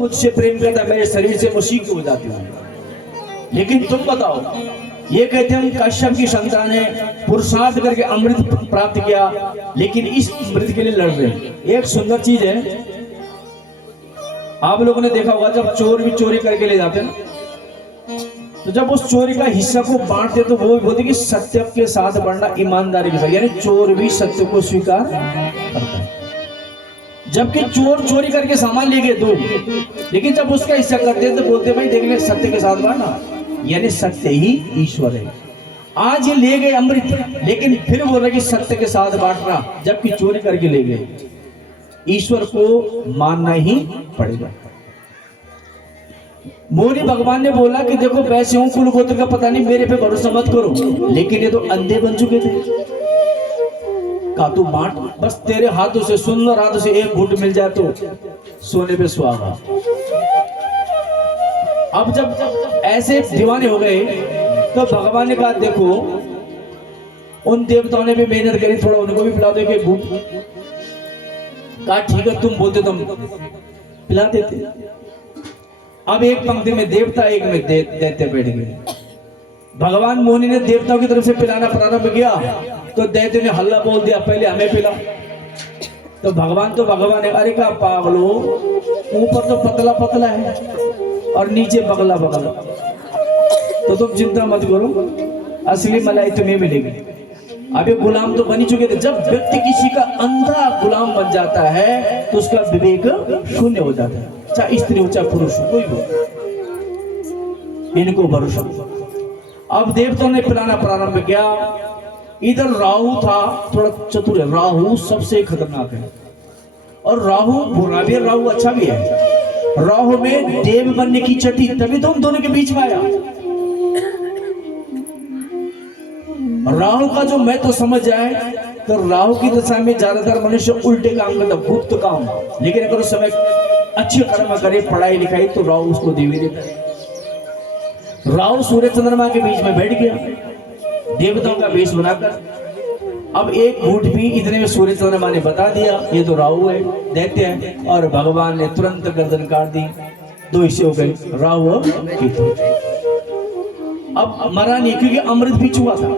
मुझसे प्रेम करता है, मेरे शरीर से उसी की हो जाती हूँ। लेकिन तुम बताओ, ये कहते हैं हम कश्यप की संतान है, पुरुषार्थ करके अमृत प्राप्त किया, लेकिन इस अमृत के लिए लड़ रहे हैं। एक सुंदर चीज है, आप लोगों ने देखा होगा जब चोर भी चोरी करके ले जाते हैं, तो जब उस चोरी का हिस्सा को बांटते तो वो बोलते कि सत्य के साथ बढ़ना, ईमानदारी के साथ, यानी चोर भी सत्य को स्वीकार करता है। जबकि चोर चोरी करके सामान ले गए दो, लेकिन जब उसका हिस्सा करते तो बोलते भाई देख ले सत्य के साथ बढ़ना, यानी सत्य ही ईश्वर है। आज ये ले गए अमृत, लेकिन फिर बोल रहे कि सत्य के साथ बांटना, जबकि चोरी करके ले गए। ईश्वर को मानना ही पड़ेगा। मोरी भगवान ने बोला कि देखो वैसे हूं, कुल गोत्र का पता नहीं, मेरे पे भरोसा मत करो, लेकिन ये तो अंधे बन चुके थे। का तू बांट, बस तेरे हाथों से, सुंदर हाथों से एक घूंट मिल जाए तो सोने पे सुहागा। अब जब ऐसे दीवाने हो गए तो भगवान ने कहा देखो उन देवताओं ने भी मेहनत करी, थोड़ा उनको भी पिला दो कि घूंट। कहा ठीक है, तुम बोलते तुम पिला देते। अब एक पंक्ति में देवता, एक में दैत्य बैठ गए। भगवान मोहिनी ने देवताओं की तरफ से पिलाना प्रारंभ किया तो दैत्य ने हल्ला बोल दिया पहले हमें पिला। तो भगवान है, अरे का पागलो, ऊपर तो पतला पतला है और नीचे बगला बगला, तो तुम चिंता मत करो, असली मलाई तुम्हें मिलेगी। अभी गुलाम तो बनी चुके थे। जब व्यक्ति किसी का अंधा गुलाम बन जाता है तो उसका विवेक शून्य हो जाता है, चाहे स्त्री हो चाहे पुरुष हो, कोई हो, इनको भरोसा। अब देवताओं ने पिलाना प्रारंभ किया। इधर राहु था, थोड़ा चतुर है, राहु सबसे खतरनाक है, और राहु बुरा भी है, राहु अच्छा भी है। राहु में देव बनने की चटी, तभी तो हम दोनों के बीच में आया। राहु का जो मैं तो समझ जाए तो राहु की दशा में ज्यादातर मनुष्य उल्टे काम करता, गुप्त काम, लेकिन अगर उस समय अच्छे कर्म करे, पढ़ाई लिखाई, तो राहु उसको देवी देता है। राहु सूर्य चंद्रमा के बीच में बैठ गया देवताओं का वेश बनाकर। अब एक घूंट भी इतने में सूर्य चंद्रमा ने बता दिया ये तो राहु है, दैत्य है, और भगवान ने तुरंत गर्दन काट दी। दो हिस्से हो गए, राहु और केतु। अब मरा नहीं, क्योंकि अमृत भी चुका था,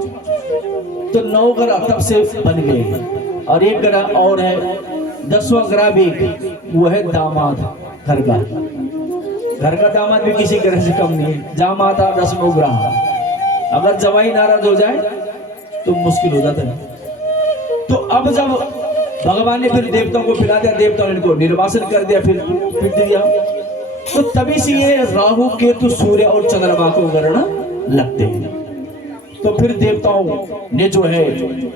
तो 9 ग्रह तब से बन गए। और एक ग्रह और है, 10वां ग्रह भी, वो है दामाद, घर का दामाद भी किसी ग्रह से कम नहीं है। जहां माता 10वां ग्रह, अगर जवाई नाराज हो जाए तो मुश्किल हो जाता है। तो अब जब भगवान ने फिर देवताओं को पिला दिया, देवताओं ने इनको निर्वासन कर दिया, फिर पीट दिया, तो तभी से ये राहु केतु सूर्य और चंद्रमा को ग्रहण लगते हैं। तो फिर देवताओं ने जो है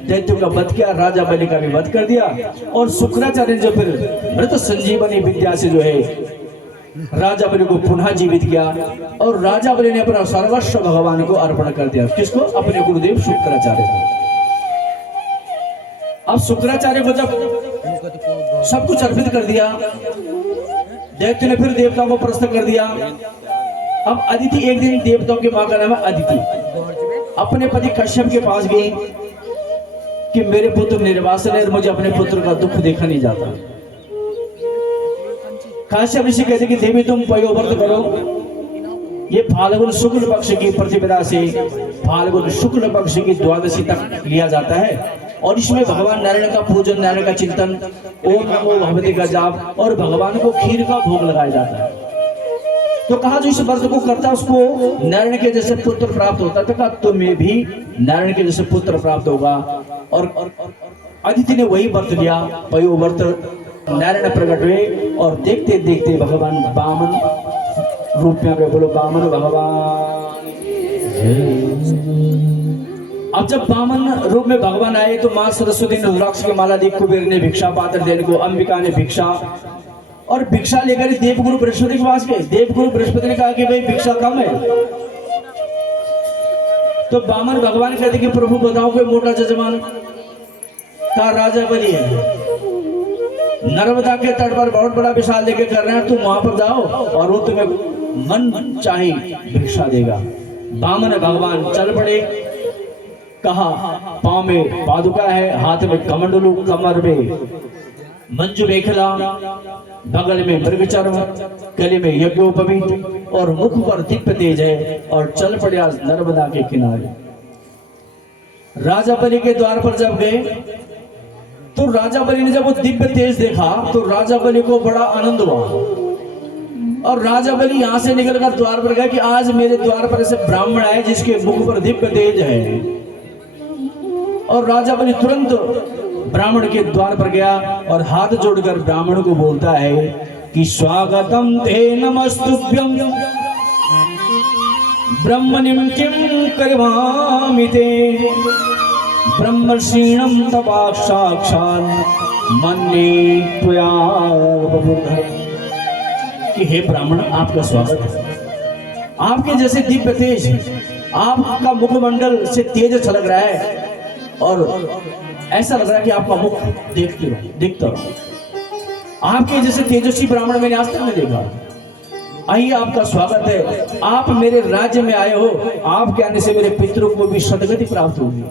दैत्यों का वध किया, राजा बलि का भी वध कर दिया, और शुक्राचार्य ने जो फिर मृत संजीवनी विद्या से जो है राजा बलि को पुनः जीवित किया, और राजा बलि ने अपना सर्वस्व भगवान को अर्पण कर दिया। किसको? अपने गुरुदेव शुक्राचार्य को। अब शुक्राचार्य को जब सब कुछ अर्पित कर दिया, दैत्य ने फिर देवताओं को प्रश्न कर दिया। अब अदिति एक दिन, देवताओं की मां का नाम है अदिति, अपने पति कश्यप के पास गई कि मेरे पुत्र निर्वासन है, मुझे अपने पुत्र का दुख देखा नहीं जाता। काश्यप ऋषि कहते कि देवी तुम पयोव्रत करो। ये फाल्गुन शुक्ल पक्ष की प्रतिपदा से फाल्गुन शुक्ल पक्ष की द्वादशी तक लिया जाता है, और इसमें भगवान नारायण का पूजन, नारायण का चिंतन, ओम नमो भगवते का जाप, और भगवान को खीर का भोग लगाया जाता है। तो कहा जो इस व्रत को करता उसको नारायण के जैसे पुत्र प्राप्त होता है। तो कहा तुम्हें भी नारायण के जैसे पुत्र प्राप्त होगा। और अदिति ने वही व्रत लिया, पयोव्रत। नारायण प्रकट हुए और देखते देखते भगवान वामन रूप में, आप बोलो वामन भगवान। अब जब वामन रूप में भगवान आए तो मां सरस्वती ने रुद्राक्ष की माला दी, कुबेर ने भिक्षा पात्र देने को, अंबिका ने भिक्षा, और भिक्षा लेकर देवगुरु बृहस्पति के पास गए। देवगुरु बृहस्पति ने कहा कि भाई भिक्षा कम है। तो वामन भगवान कहते कि प्रभु बताओ कोई मोटा जजमान का राजा बलि है, नर्मदा के तट पर बहुत बड़ा विशाल लेके कर रहे हैं, तुम वहां पर जाओ और वो तुम्हें मन चाहे भिक्षा देगा। वामन भगवान चल पड़े। कहा पांव में पादुका है, हाथ में कमंडलू, कमर में मंजू मेखला, बगल में मृगचर्म, गले में यज्ञोपवीत और मुख पर दिव्य तेज है और चल पड़े आज नर्मदा के किनारे। राजा बलि के द्वार पर जब गए तो राजा बलि ने जब वो दिव्य तेज देखा तो राजा बलि को बड़ा आनंद हुआ और राजा बलि यहां से निकलकर द्वार पर गया कि आज मेरे द्वार पर ऐसे ब्राह्मण आए जिसके मुख पर दिव्य तेज है। और राजा बलि तुरंत ब्राह्मण के द्वार पर गया और हाथ जोड़कर ब्राह्मण को बोलता है कि स्वागतम ते नमस्तुभ्यं ब्रह्मणिं किं करवामि ते ब्रह्मर्षीणं तपा साक्षात् मन्ये त्वया बभूव। कि हे ब्राह्मण, आपका स्वागत है। आपके जैसे दिव्य तेज, आपका मुखमंडल से तेज छलक रहा है और ऐसा लग रहा है कि आपका मुख देखता रहो। आपके जैसे तेजस्वी ब्राह्मण मैंने आज तक नहीं देखा। आइए, आपका स्वागत है। आप मेरे राज्य में आए हो, आपके आने से मेरे पितरों को भी सदगति प्राप्त होगी।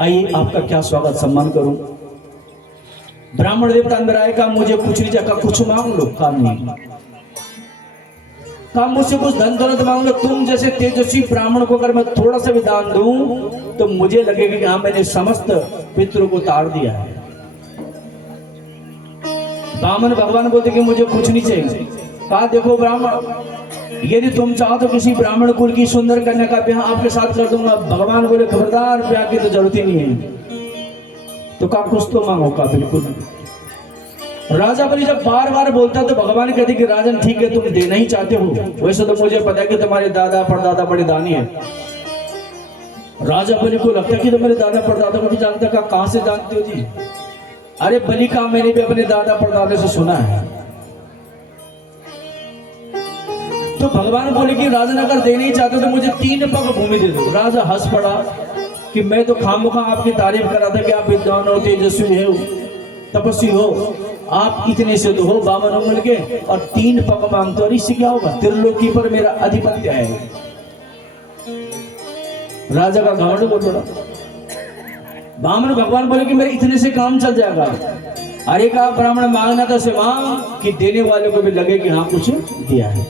आइए, आपका क्या स्वागत सम्मान करूं। ब्राह्मण देवता अंदर आए, कहा मुझे कुछ नहीं चाहिए, कुछ मांग लो। काम नहीं, काम मुझसे कुछ धन दौलत मांग लो। तुम जैसे तेजस्वी ब्राह्मण को अगर मैं थोड़ा सा भी दान दूं तो मुझे लगेगा कि हाँ, मैंने समस्त पितरों को तार दिया है। बामन भगवान बोलते कि मुझे कुछ नहीं चाहिए। कहा देखो ब्राह्मण, यदि तुम चाहो तो किसी ब्राह्मण कुल की सुंदर कन्या का ब्याह आपके साथ कर दूंगा। भगवान बोले खबरदार, ब्याह की तो जरूरत ही नहीं है। तो कहा कुछ तो मांगो। का बिल्कुल नहीं। राजा बलि जब बार बार बोलता तो भगवान कहते कि राजन ठीक है, तुम देना ही चाहते हो, वैसे तो मुझे पता है कि तुम्हारे दादा परदादा बड़े दानी है। राजा बलि को लगता कि तो मेरे दादा परदादा को भी जानता। कहां से जानते हो जी? अरे बलि का मैंने भी अपने दादा परदादे से सुना है। तो भगवान बोले कि राजन अगर देना ही चाहते हो तो मुझे 3 पग भूमि दे दो। राजा हंस पड़ा कि मैं तो खामखा आपकी तारीफ कर रहा था कि आप विद्वान हो, तेजस्वी हो, तपस्वी हो, आप इतने से तो हो बामन उम्र के, और 3 पग मांगते हो। इससे क्या होगा? त्रिलोकी पर मेरा अधिपत्य है। राजा का घमंड बोल पड़ा। बामन भगवान बोले कि मेरे इतने से काम चल जाएगा। अरे का ब्राह्मण मांगना था से मांग कि देने वाले को भी लगे कि हाँ कुछ दिया है।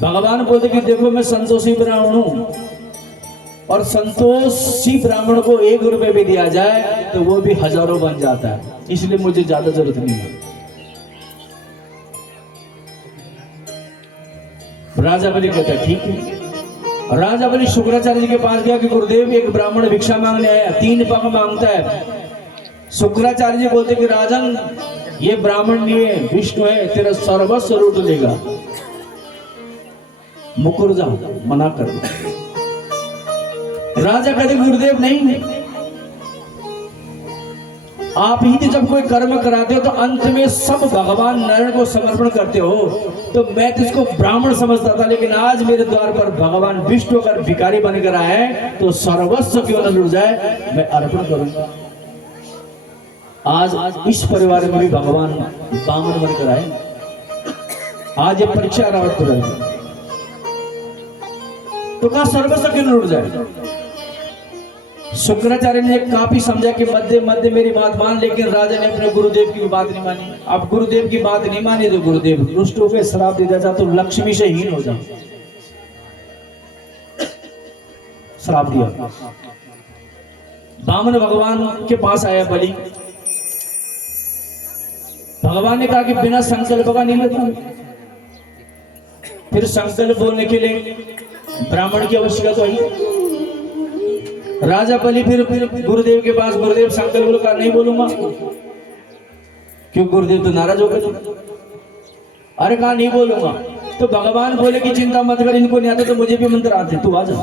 भगवान बोलते कि देखो मैं संतोषी ब्राह्मण हूं और संतोषी ब्राह्मण को 1 रुपए भी दिया जाए तो वो भी हजारों बन जाता है, इसलिए मुझे ज्यादा जरूरत नहीं है। राजा बलि कहता ठीक है। राजा बलि शुक्राचार्य जी के पास गया कि गुरुदेव एक ब्राह्मण भिक्षा मांगने आया, 3 पग मांगता है। शुक्राचार्य जी बोलते कि राजन ये ब्राह्मण नहीं है, विष्णु है, तेरा सर्वस्व लूट लेगा। मुकुर जा, मना कर दो। राजा कहते गुरुदेव नहीं, आप ही तो जब कोई कर्म कराते हो तो अंत में सब भगवान नारायण को समर्पण करते हो, तो मैं तो इसको ब्राह्मण समझता था, लेकिन आज मेरे द्वार पर भगवान विष्णु अगर भिखारी बनकर आए तो सर्वस्व क्यों न लुट जाए, मैं अर्पण करूंगा। आज इस परिवार में भी भगवान बामन बनकर आए। आज ये परीक्षा रावत तुरंत तो कहा सर्वस्व क्यों लुट जाए। शुक्राचार्य ने काफी समझा कि मध्य मध्य मेरी बात मान, लेकिन राजा ने अपने गुरुदेव की बात नहीं मानी। अब गुरुदेव की बात नहीं मानी तो गुरुदेव रुष्ट हो गए, श्राप दे दिया तो लक्ष्मी से हीन हो जा, श्राप दिया। बामन भगवान के पास आया बलि। भगवान ने कहा कि बिना संकल्प का नहीं लेता। फिर संकल्प बोलने के लिए ब्राह्मण की आवश्यकता आई। राजा बलि फिर गुरुदेव के पास, गुरुदेव संकल्प बोलो, कहा नहीं बोलूंगा। क्यों? गुरुदेव तो नाराज हो गए। अरे कहा नहीं बोलूंगा। तो भगवान बोले कि चिंता मत कर, इनको नहीं आता तो मुझे भी मंत्र आते, तू आ जा।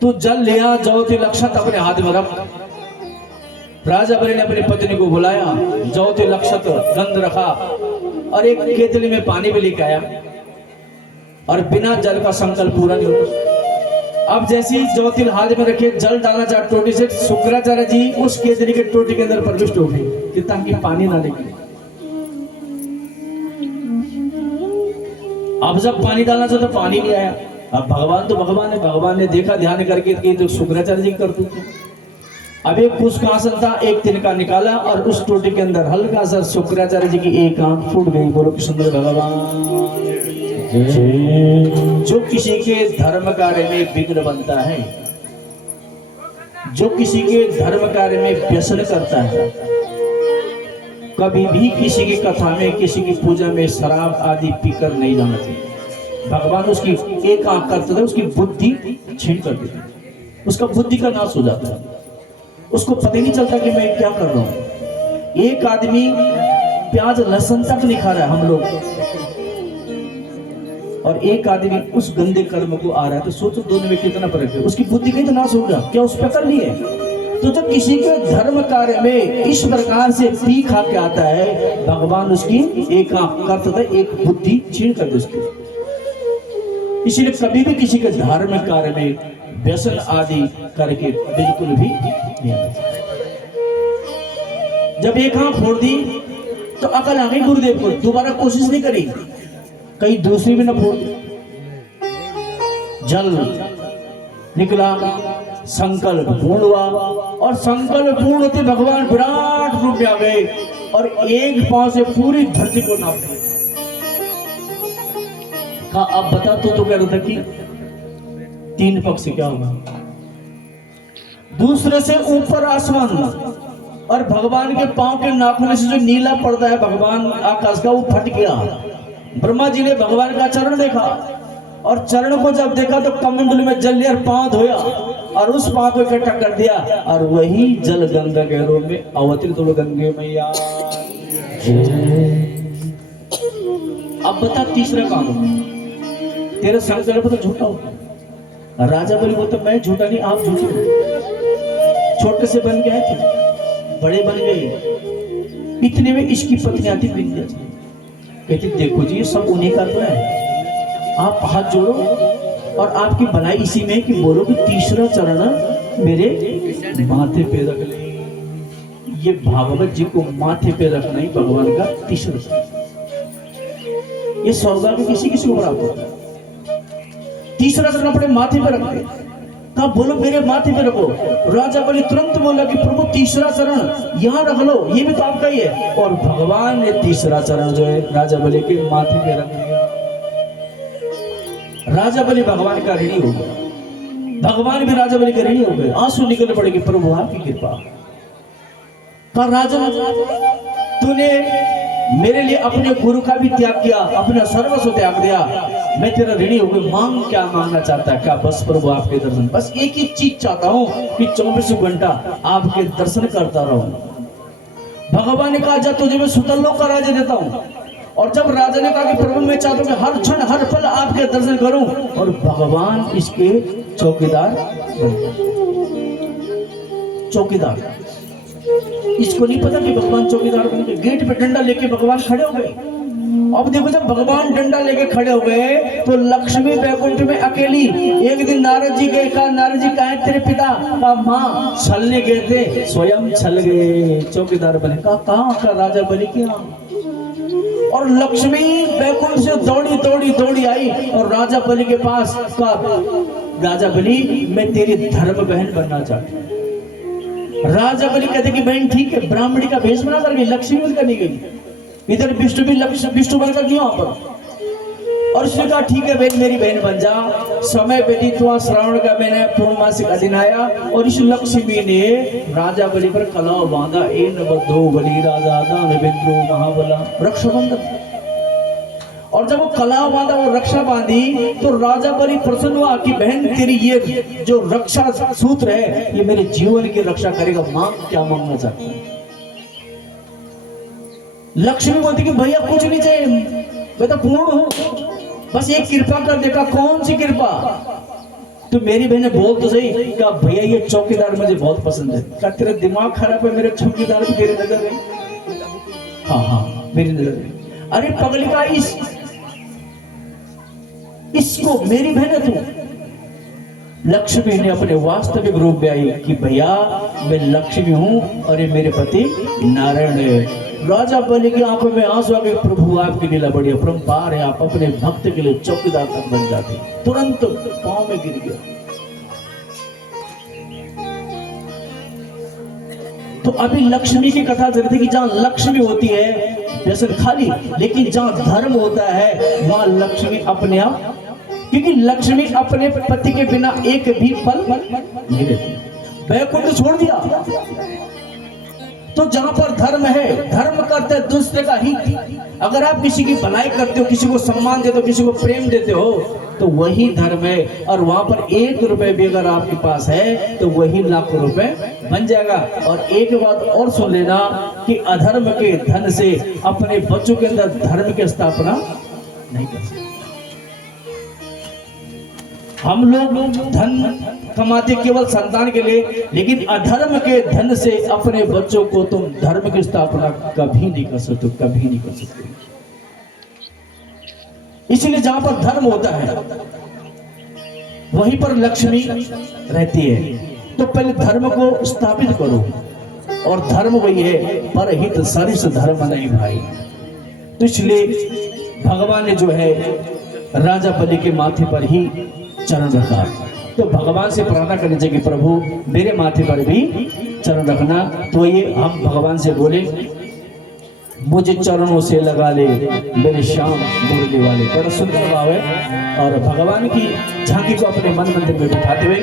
तू जल लिया, ज्योति लक्षत अपने हाथ में रख। राजा बलि ने अपनी पत्नी को बुलाया, ज्योति लक्षत गंध रखा और एक केतली में पानी भी लेके आया, और बिना जल का संकल्प पूरा नहीं होता। अब जैसी ज्योति हाथ में रखे, जल डालना चाहे टोटी से, शुक्राचार्य जी उस केतली के टोटी के अंदर प्रविष्ट हो गए कि ताकि पानी ना निकले। अब जब पानी डालना चाहे तो पानी नहीं आया। अब भगवान तो भगवान है, भगवान ने देखा ध्यान करके कि तो शुक्राचार्य जी करते थे। अब एक कुश का आसन था, एक तिनका निकाला और उस टोटी के अंदर हल्का सा शुक्राचार्य जी की एक आंख फूट गई। बोलो कि सुंदर भगवान। जो किसी के धर्म कार्य में विघ्न बनता है, जो किसी के धर्म कार्य में व्यसन करता है, कभी भी किसी की कथा में, किसी की पूजा में शराब आदि पीकर नहीं जाना चाहिए। भगवान उसकी एक आंख करते थे, उसकी बुद्धि छीन कर देते, उसका बुद्धि का नाश हो जाता है, उसको पता ही नहीं चलता कि मैं क्या कर रहा हूं। एक आदमी प्याज लहसुन तक नहीं खा रहा है हम लोग, और एक आदमी उस गंदे कर्म को आ रहा है, तो सोचो दोनों में कितना फर्क है। उसकी बुद्धि का तो नाश होगा, क्या उस पर कर नहीं है। तो जब किसी के धर्म कार्य में इस प्रकार से पी खा के आता है, भगवान उसकी एक आंख करता था, एक बुद्धि छीन कर दे उसकी। इसलिए कभी भी किसी के धार्मिक कार्य में व्यसन आदि करके बिल्कुल भी नहीं आना चाहिए। जब एक आंख फोड़ दी तो अकल आ गई गुरुदेव को, दोबारा कोशिश नहीं करी, कहीं दूसरी भी ना फोड़ दी। जल निकला, संकल्प पूर्ण हुआ, और संकल्प पूर्ण होते भगवान विराट रूप में आ गए और एक पांव से पूरी धरती को नाप दिया। कहा अब बता, तो कह रहा था कि तीन पक्ष से क्या होगा, दूसरे से ऊपर आसमान, और भगवान के पांव के नाखून से जो नीला पर्दा है भगवान आकाश का, वो फट गया। ब्रह्मा जी ने भगवान का चरण देखा, और चरण को जब देखा तो कमंडल में जल लिया और पांव धोया, और उस पांव को इकट्ठा कर दिया, और वही जल गंगा के रूप में अवतरित हो गंगे मैया। अब बता तीसरा काम, तेरा संकल्प तो झूठा हो। राजा बलि बोलते मैं झूठा नहीं, आप झूठे हो। छोटे से बन गए थे, बड़े बन गए। इतने में इसकी पत्नी आती विंध्याचल, कहती देखो जी ये सब उन्हीं का तो है, आप हाथ जोड़ो और आपकी भलाई इसी में कि बोलो कि तीसरा चरण मेरे माथे पे रख ले। ये भागवत जी को माथे पे रखना ही भगवान का तीसरा चरण। ये सौभाग्य किसी किसी को बराबर होता है। तीसरा चरण अपने माथे पे रख दे, कहा बोलो मेरे माथे पे रखो। राजा बलि तुरंत बोला कि प्रभु तीसरा चरण यहाँ रख लो, ये भी तो आपका ही है। और भगवान ने तीसरा चरण जो है राजा बलि के माथे पे रख दिया। राजा बलि भगवान का ऋणी हो गया, भगवान भी राजा बलि का ऋणी हो गए। आंसू निकलने पड़ेगी, प्रभु आपकी कृपा। कहा राजा तूने मेरे लिए अपने गुरु का भी त्याग किया, अपना सर्वस्व त्याग दिया, मैं तेरा ऋणी हो गया। मांग क्या मांगना चाहता है? क्या बस प्रभु आपके दर्शन, बस एक ही चीज चाहता हूँ कि 24 घंटा आपके दर्शन करता रहूं। भगवान ने कहा जब तुझे मैं सुतलों का राज्य देता हूँ। और जब राजा ने कहा कि प्रभु मैं चाहता हूँ कि हर क्षण हर पल आपके दर्शन करूं, और भगवान इसके चौकीदार बन गए। चौकीदार, इसको नहीं पता कि भगवान चौकीदार बन गए। गेट पे डंडा लेके भगवान खड़े हो गए। अब देखो जब भगवान डंडा लेके खड़े हो गए तो लक्ष्मी बैकुंठ में अकेली। एक दिन नारद जी गए, कहा नारद जी कहा तेरे पिता? कहा माँ छलने गए थे, स्वयं छल गए, चौकीदार बने। कहा कहाँ? का राजा बलि के यहाँ। और लक्ष्मी बैकुंठ से दौड़ी दौड़ी दौड़ी आई और राजा बलि के पास। कहा राजा बलि मैं तेरी धर्म बहन बनना चाहती हूँ। राजा बलि कहते कि बहन ठीक है, ब्राह्मणी का भेष बना कर गई, लक्ष्मी बनकर नहीं गई, इधर विष्णु भी विष्णु बनकर क्यों यहाँ पर? और उसने कहा ठीक है बहन मेरी बहन बन जा। समय व्यतीत हुआ, श्रावण का महीना पूर्णमासी का दिन आया, और इस लक्ष्मी ने राजा बलि पर कलाव बांधा। एन बद्धो बलि राजा दान बिंदु महाबला, रक्षाबंधन। और जब वो कलाव बांधा, वो रक्षा बांधी, तो राजा बलि प्रसन्न हुआ कि बहन तेरी ये जो रक्षा सूत्र है ये मेरे जीवन की रक्षा करेगा। मां क्या मांगना चाहती है? लक्ष्मी बोलती कि भैया कुछ नहीं चाहिए, मैं तो पूर्ण हूं, बस एक कृपा कर देखा। कौन सी कृपा? तो मेरी बहन बोल तो सही। कहा भैया ये चौकीदार मुझे बहुत पसंद है। क्या तेरा दिमाग खराब है? मेरे चौकीदार भी तेरी नजर है? हाँ हाँ मेरी नजर है। अरे पगली का इसको मेरी बहन है तू। लक्ष्मी ने अपने वास्तविक रूप में आई कि भैया मैं लक्ष्मी हूं और ये मेरे पति नारायण है। राजा बलि की आंखों में आंसू आ गए। प्रभु आपकी लीला बड़ी अपरंपार है, आप अपने भक्त के लिए चौकीदार तक बन जाते। तुरंत पांव में गिर गया। तो अभी लक्ष्मी की कथा चल रही थी कि जहाँ लक्ष्मी होती है व्यसन खाली, लेकिन जहाँ धर्म होता है वहां लक्ष्मी अपने आप, क्योंकि लक्ष्मी अपने पति के बिना एक भी पल नहीं रहती। वैकुंठ छोड़ दिया। तो जहां पर धर्म है, धर्म करते हैं दूसरे का हित। अगर आप किसी की भलाई करते हो, किसी को सम्मान देते हो, किसी को प्रेम देते हो, तो वही धर्म है। और वहां पर 1 रुपए भी अगर आपके पास है तो वही लाखों रुपए बन जाएगा। और एक बात और सुन लेना कि अधर्म के धन से अपने बच्चों के अंदर धर्म की स्थापना नहीं कर सकते। हम लोग धन कमाते केवल संतान के लिए, लेकिन अधर्म के धन से अपने बच्चों को तुम धर्म की स्थापना कभी नहीं कर सकते, कभी नहीं कर सकते। इसलिए जहां पर धर्म होता है वहीं पर लक्ष्मी रहती है। तो पहले धर्म को स्थापित करो, और धर्म वही है परहित सरिस धर्म नहीं भाई। तो इसलिए भगवान ने जो है राजा बलि के माथे पर ही चरण रखा। तो भगवान से प्रार्थना करनी चाहिए कि प्रभु मेरे माथे पर भी चरण रखना। तो ये हम भगवान से बोले, मुझे चरणों से लगा ले मेरे श्याम मुरली वाले। बड़ा सुंदर भाव है। और भगवान की झांकी को अपने मन मंदिर में बिठाते हुए